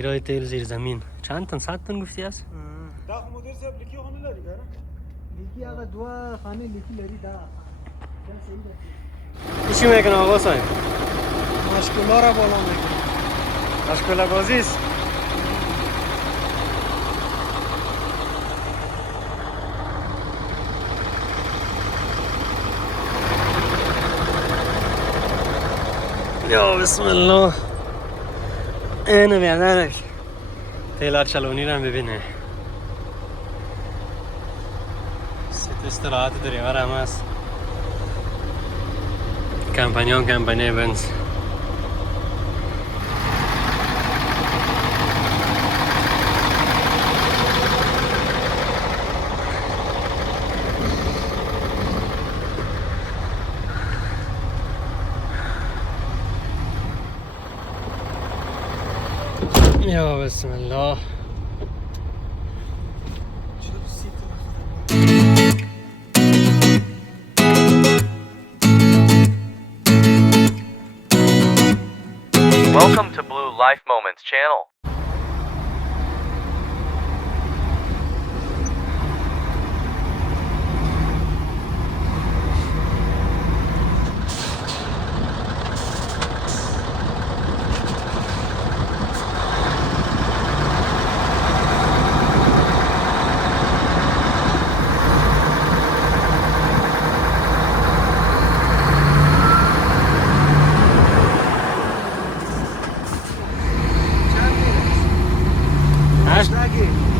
ذخیره تیل زیر زمین. چند تن؟ 100 تن گفتی است؟ دا خو مدیر صاحب لیکي خو نه لري کنه لیکي هغه دوه خانه لیکي لري دا صحیح ده. چی میکنه آقا صاحب؟ مشکلا را بالا میکنه. مشکل بازی است. یا بسم الله. اینو بیادرک تیلار چلونی رو هم ببینه. ست استراحت دریور هم هست. کمپانی بنز. یا بسم الله. Welcome to Blue Life Moments channel.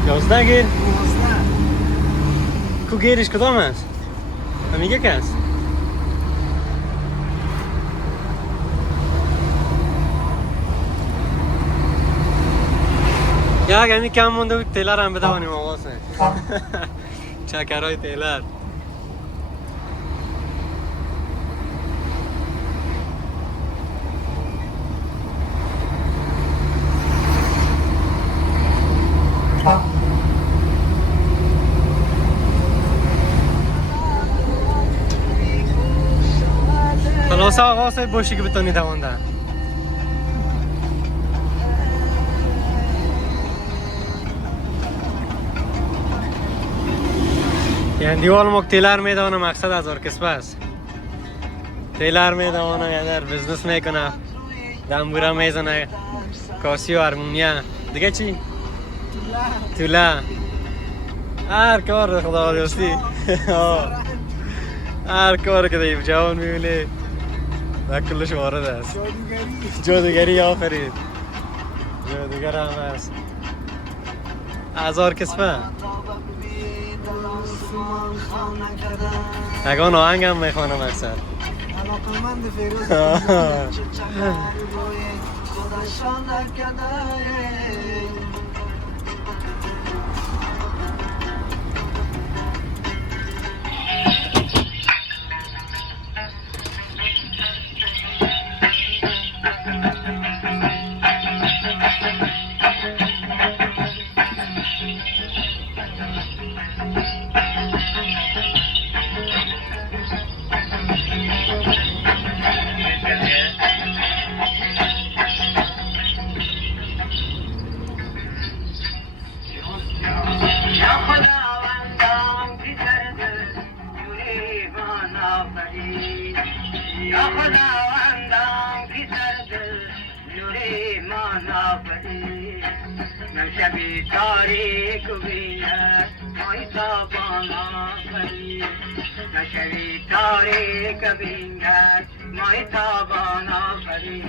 یازده گیر؟ کو گیرش کدام است؟ همین یک است؟ یک همی کم مونده بود تیلر هم بدوانیم آقا صاحب. چکرهای تیلر. خلاصه آقا صاحب باشی که بتونی دوانده. یعنی دیوال ما تیلر میدونه مقصد 1000 کسب است. تیلر میدونه یا در بزنس میکنه، دنبوره میزنه، کاسی و هرمونیا دیگه چی؟ توله. هر کار خدا دوستی. هر کار که دیو جوان میبینی و کلش وارد است. جادوگری آفرین. جادوگر هم هست. 1000 کسبه. یگان آهنگ هم میخوانم اکثر. علاقمند فیروز شبی تاریک بینه مای تابانا فری شبی تاریک بینه مای تابانا فری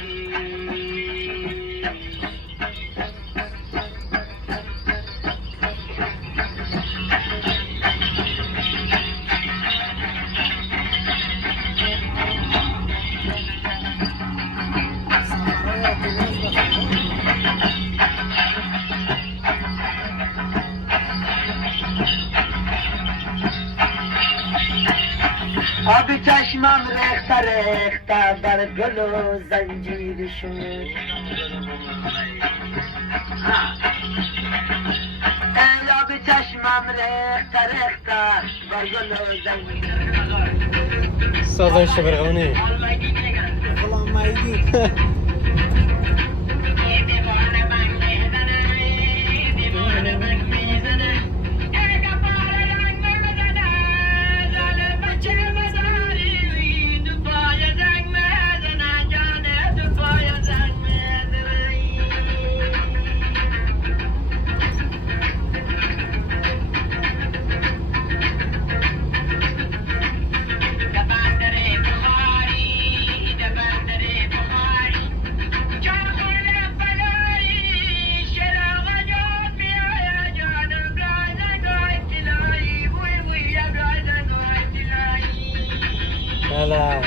آبی چشمم ریخته ریخته بر گل و زنجیر شد ای آبی چشمم ریخته ریخته بر گل و زنجیر سازش برغونی غلام مایدی بالا.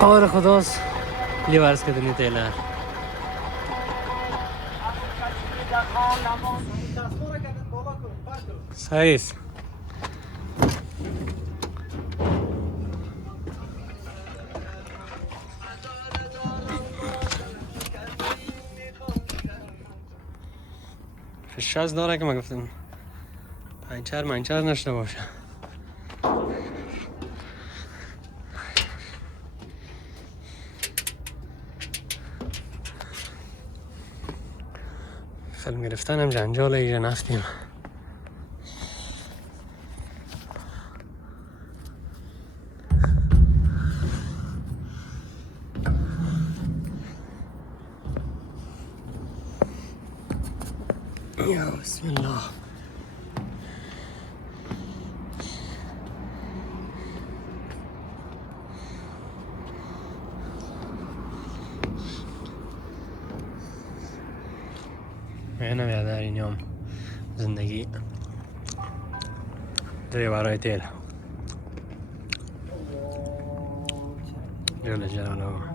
آره خداست لیورس کدنی تیلر صحیح است. فشاز داره که ما گفتم پنچر نشته باشه. فیلم گرفتن هم جنجال ایجا نفتیم. یا بسم الله. اینم یادار اینم زندگی دری برای تیل جل جلاله.